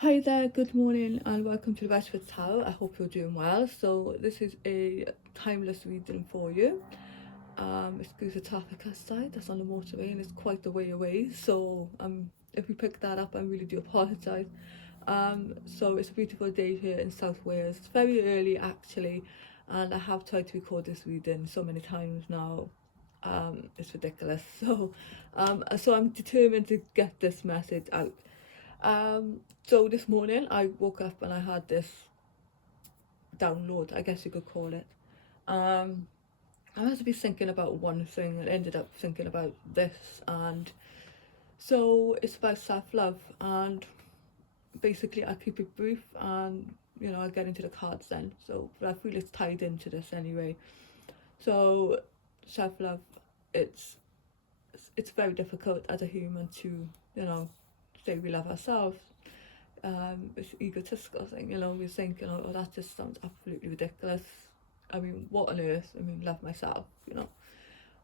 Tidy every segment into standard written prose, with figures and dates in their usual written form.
Hi there, good morning, and welcome to the Westford Tower. I hope you're doing well. So, this is a timeless reading for you. Excuse the traffic outside, that's on the motorway, and it's quite a way away. So, if we pick that up, I really do apologise. So, it's a beautiful day here in South Wales. It's very early actually, and I have tried to record this reading so many times now. It's ridiculous. So I'm determined to get this message out. So this morning I woke up and I had this download, I guess you could call it. Um, I was to be thinking about one thing and ended up thinking about this, and so it's about self-love, and basically I keep it brief, and I'll get into the cards then. So, but I feel it's tied into this anyway. So self-love, it's it's very difficult as a human to say we love ourselves. It's egotistical thing, we think, oh, that just sounds absolutely ridiculous. I mean, what on earth? I mean, love myself.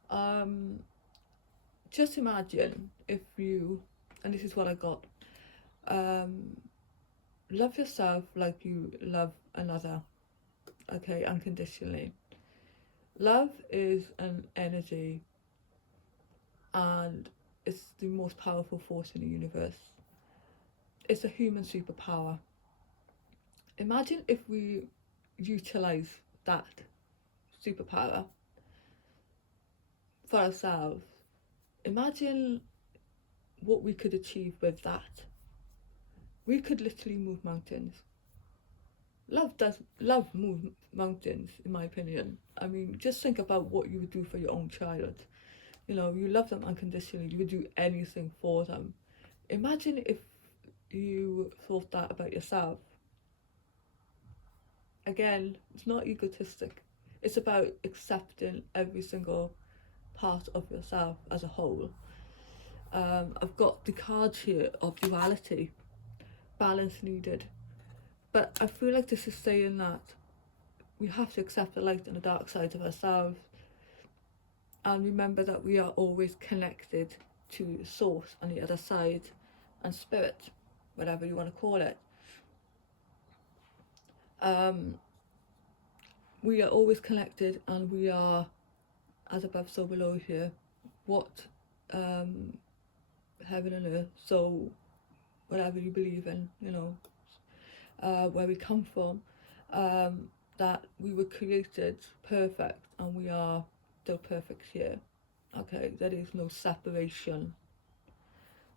Um, just imagine if you, and this is what I got, um, love yourself like you love another, okay, unconditionally. Love is an energy, and it's the most powerful force in the universe. It's a human superpower. Imagine if we utilize that superpower for ourselves. Imagine what we could achieve with that. We could literally move mountains. Love move mountains, in my opinion. I mean, just think about what you would do for your own child. You love them unconditionally. You would do anything for them. Imagine if you thought that about yourself. Again, it's not egotistic. It's about accepting every single part of yourself as a whole. I've got the cards here of duality, balance needed. But I feel like this is saying that we have to accept the light and the dark side of ourselves, and remember that we are always connected to source on the other side, and spirit, whatever you want to call it. Um, we are always connected, and we are as above so below here. What heaven and earth, so whatever you believe in, where we come from, that we were created perfect, and we are still perfect here. Okay, there is no separation.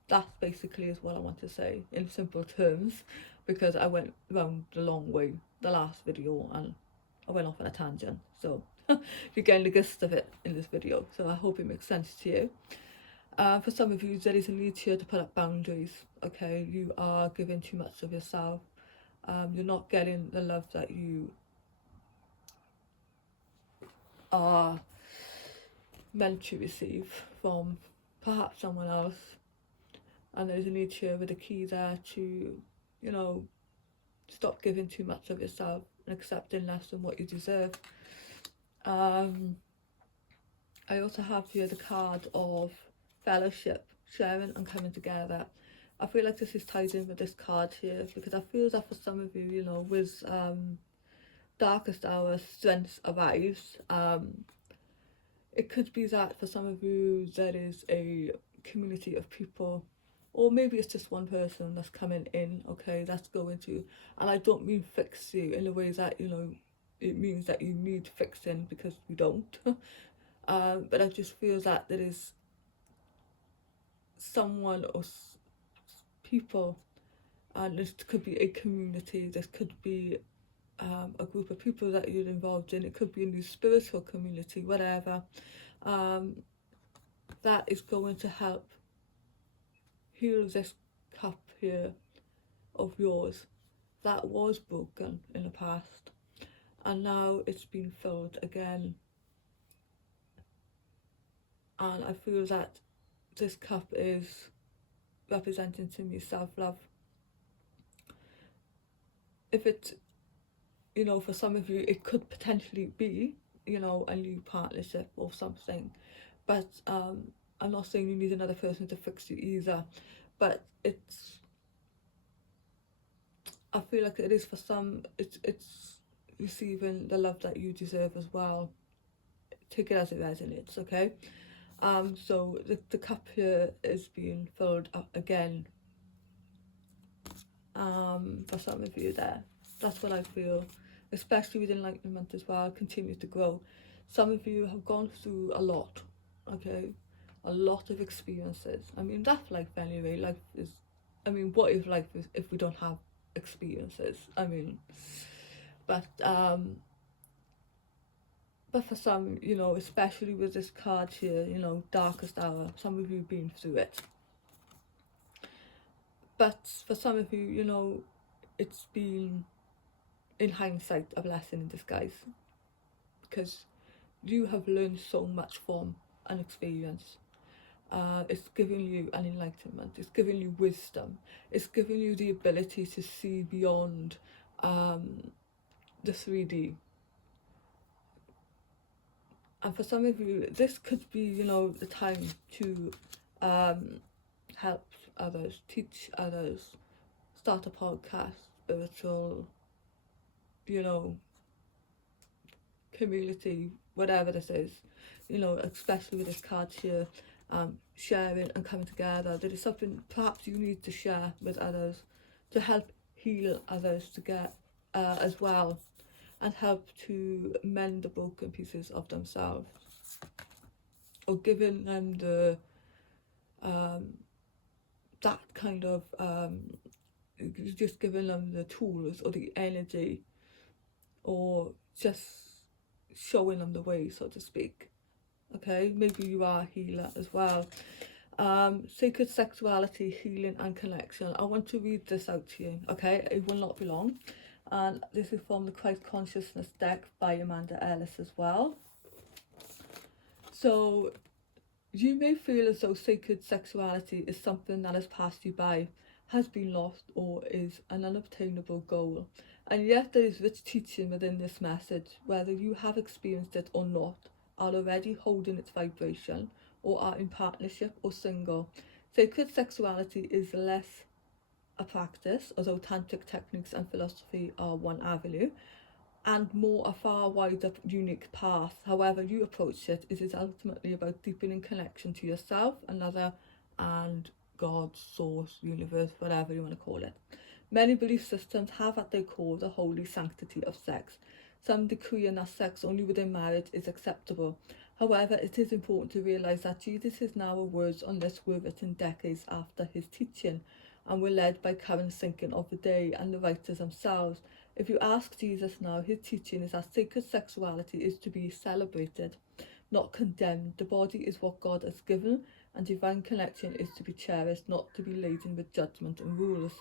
That basically is what I want to say in simple terms, because I went round the long way the last video and I went off on a tangent. So you're getting the gist of it in this video. So I hope it makes sense to you. For some of you, there is a need here to put up boundaries. Okay, you are giving too much of yourself. You're not getting the love that you are meant to receive from perhaps someone else. And there's a need here with a key there to, stop giving too much of yourself and accepting less than what you deserve. I also have here the card of fellowship, sharing and coming together. I feel like this is tied in with this card here, because I feel that for some of you, with darkest hour, strength arrives. It could be that for some of you there is a community of people, or maybe it's just one person that's coming in, okay, that's going to, and I don't mean fix you in a way that, it means that you need fixing, because you don't. But I just feel that there is someone or people, and this could be a community, this could be a group of people that you're involved in, it could be a new spiritual community, whatever, that is going to help heal this cup here of yours that was broken in the past, and now it's been filled again. And I feel that this cup is representing to me self-love. If it, for some of you, it could potentially be, a new partnership or something, but I'm not saying you need another person to fix you either, but it's I feel like it is for some, it's receiving the love that you deserve as well. Take it as it resonates, okay? So the cup here is being filled up again. For some of you there, that's what I feel, especially with enlightenment as well. Continue to grow. Some of you have gone through a lot, okay, a lot of experiences. I mean, that's life anyway. Life is, I mean, what is life if we don't have experiences? I mean, but for some, you know, especially with this card here, you know, darkest hour, some of you have been through it. But for some of you, you know, it's been, in hindsight, a blessing in disguise, because you have learned so much from an experience. It's giving you an enlightenment, it's giving you wisdom, it's giving you the ability to see beyond the 3D. And for some of you, this could be, you know, the time to help others, teach others, start a podcast, spiritual, you know, community, whatever this is, you know, especially with this card here, sharing and coming together. There is something perhaps you need to share with others to help heal others to get as well, and help to mend the broken pieces of themselves, or giving them the that kind of just giving them the tools or the energy, or just showing them the way, so to speak. Okay, maybe you are a healer as well. Sacred sexuality, healing and connection. I want to read this out to you, okay? It will not be long. And this is from the Christ Consciousness deck by Amanda Ellis as well. So you may feel as though sacred sexuality is something that has passed you by, has been lost, or is an unobtainable goal. And yet there is rich teaching within this message. Whether you have experienced it or not, are already holding its vibration, or are in partnership or single. Sacred sexuality is less a practice, although tantric techniques and philosophy are one avenue, and more a far wider, unique path. However you approach it, it is ultimately about deepening connection to yourself, another, and God, source, universe, whatever you want to call it. Many belief systems have at their core the holy sanctity of sex. Some decree that sex only within marriage is acceptable. However, it is important to realise that Jesus' narrow words on this were written decades after his teaching, and were led by current thinking of the day and the writers themselves. If you ask Jesus now, his teaching is that sacred sexuality is to be celebrated, not condemned. The body is what God has given, and divine connection is to be cherished, not to be laden with judgment and rules.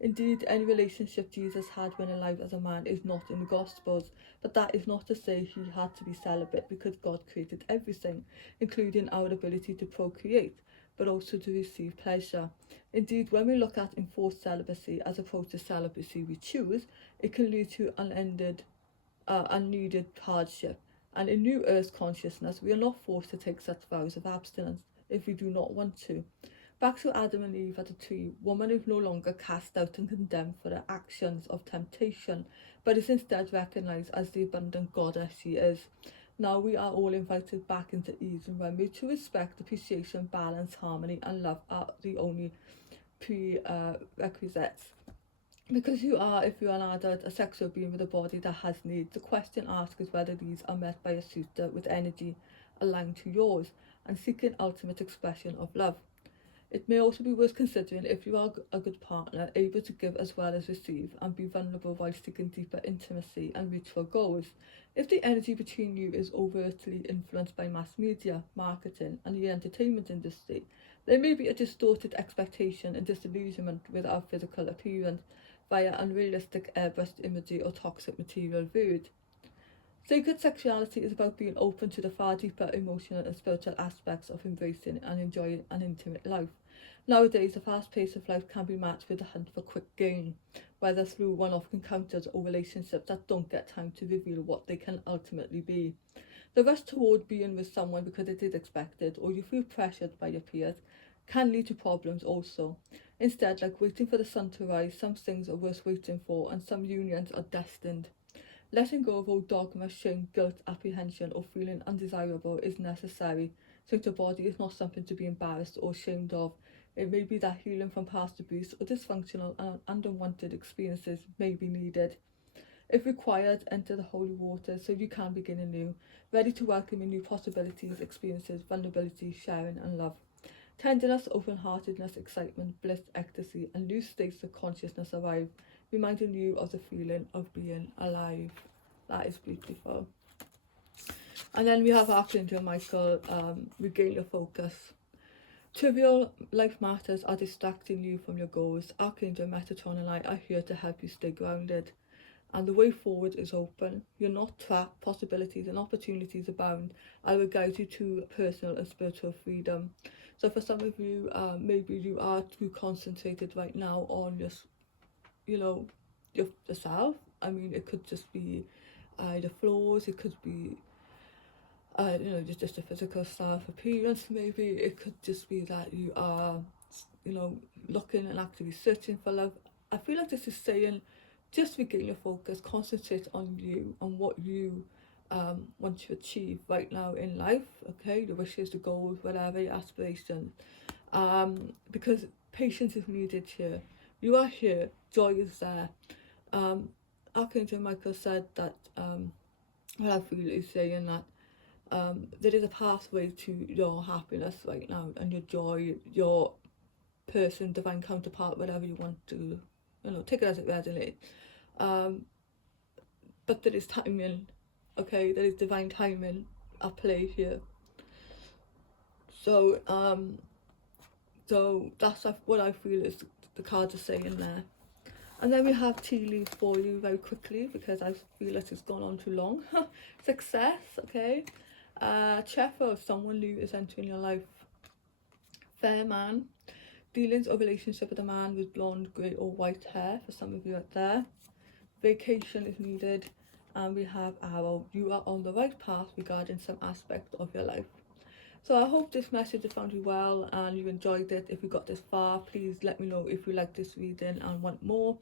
Indeed, any relationship Jesus had when alive as a man is not in the Gospels, but that is not to say he had to be celibate, because God created everything, including our ability to procreate, but also to receive pleasure. Indeed, when we look at enforced celibacy as opposed to celibacy we choose, it can lead to unneeded hardship. And in New Earth consciousness, we are not forced to take such vows of abstinence if we do not want to. Back to Adam and Eve at the tree, woman is no longer cast out and condemned for her actions of temptation, but is instead recognised as the abundant goddess she is. Now we are all invited back into Eden, where mutual respect, appreciation, balance, harmony and love are the only prerequisites. Because you are, if you are an adult, a sexual being with a body that has needs, the question asked is whether these are met by a suitor with energy aligned to yours, and seeking ultimate expression of love. It may also be worth considering if you are a good partner, able to give as well as receive, and be vulnerable while seeking deeper intimacy and reach for goals. If the energy between you is overtly influenced by mass media, marketing and the entertainment industry, there may be a distorted expectation and disillusionment with our physical appearance via unrealistic airbrushed imagery or toxic material viewed. Sacred sexuality is about being open to the far deeper emotional and spiritual aspects of embracing and enjoying an intimate life. Nowadays, the fast pace of life can be matched with the hunt for quick gain, whether through one-off encounters or relationships that don't get time to reveal what they can ultimately be. The rush toward being with someone because it is expected, or you feel pressured by your peers, can lead to problems also. Instead, like waiting for the sun to rise, some things are worth waiting for and some unions are destined. Letting go of old dogma, shame, guilt, apprehension, or feeling undesirable is necessary, since your body is not something to be embarrassed or ashamed of. It may be that healing from past abuse or dysfunctional and unwanted experiences may be needed. If required, enter the holy waters so you can begin anew, ready to welcome in new possibilities, experiences, vulnerability, sharing, and love. Tenderness, open-heartedness, excitement, bliss, ecstasy, and new states of consciousness arrive, reminding you of the feeling of being alive. That is beautiful. And then we have Archangel Michael, regain your focus. Trivial life matters are distracting you from your goals. Archangel Metatron and I are here to help you stay grounded. And the way forward is open. You're not trapped, possibilities and opportunities abound. I will guide you to personal and spiritual freedom. So for some of you, maybe you are too concentrated right now on just, yourself. I mean, it could just be the flaws, it could be, just a physical self appearance maybe. It could just be that you are, looking and actively searching for love. I feel like this is saying, just regain your focus, concentrate on you, on what you want to achieve right now in life, okay? The wishes, the goals, whatever your aspirations. Because patience is needed here. You are here, joy is there. Archangel Michael said that, what I feel is saying that there is a pathway to your happiness right now and your joy, your person, divine counterpart, whatever you want to, take it as it resonates. But there is timing, okay? There is divine timing at play here. So that's what I feel is the cards are saying there. And then we have tea leaf for you very quickly because I feel like it's gone on too long. Success, okay? Cheerful, someone new is entering your life. Fair man, dealings or relationship with a man with blonde, grey or white hair for some of you out there. Vacation is needed. And we have arrow, you are on the right path regarding some aspect of your life. So I hope this message has found you well and you enjoyed it. If you got this far, please let me know if you like this reading and want more.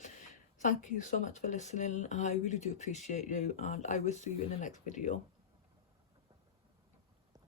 Thank you so much for listening. I really do appreciate you and I will see you in the next video.